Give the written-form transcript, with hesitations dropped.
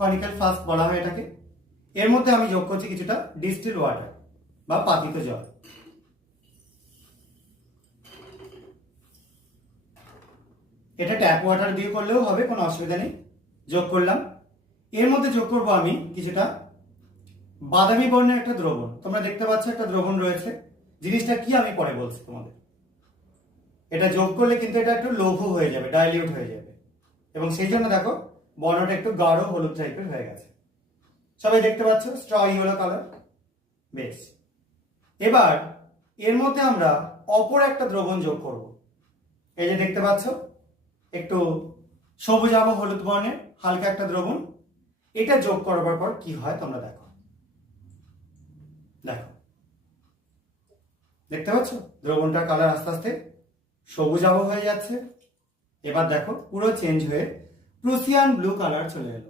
Conical flask বলা হয় এটাকে। এর মধ্যে আমি যোগ করছি কিছুটা ডিস্টিল ওয়াটার বা পাতিত জল। এটা ট্যাপ ওয়াটার দিয়ে করলেও হবে, কোনো অসুবিধা নেই। যোগ করলাম। এর মধ্যে যোগ করব আমি কিছুটা বাদামি বর্ণের একটা দ্রবণ। তোমরা দেখতে পাচ্ছ একটা দ্রবণ রয়েছে, জিনিসটা কি আমি পরে বলছি তোমাদের। এটা যোগ করলে কিন্তু এটা একটু লঘু হয়ে যাবে, ডাইলিউট হয়ে যাবে, এবং সেই জন্য দেখো বর্ণটা একটু গাঢ় হলুদ টাইপের হয়ে গেছে। সবাই দেখতে পাচ্ছ স্ট্র ইয়েলো কালার। বেশ, এবার এর মধ্যে আমরা অপর একটা দ্রবণ যোগ করব। এই যে দেখতে পাচ্ছ একটু সবুজাভ হলুদ বর্ণের হালকা একটা দ্রবণ। এটা যোগ করবার পর কি হয় তোমরা দেখো। দেখো, দেখতে পাচ্ছ দ্রবণটার কালার আস্তে আস্তে সবুজাভ হয়ে যাচ্ছে। এবার দেখো পুরো চেঞ্জ হয়ে প্রুসিয়ান ব্লু কালার চলে এলো।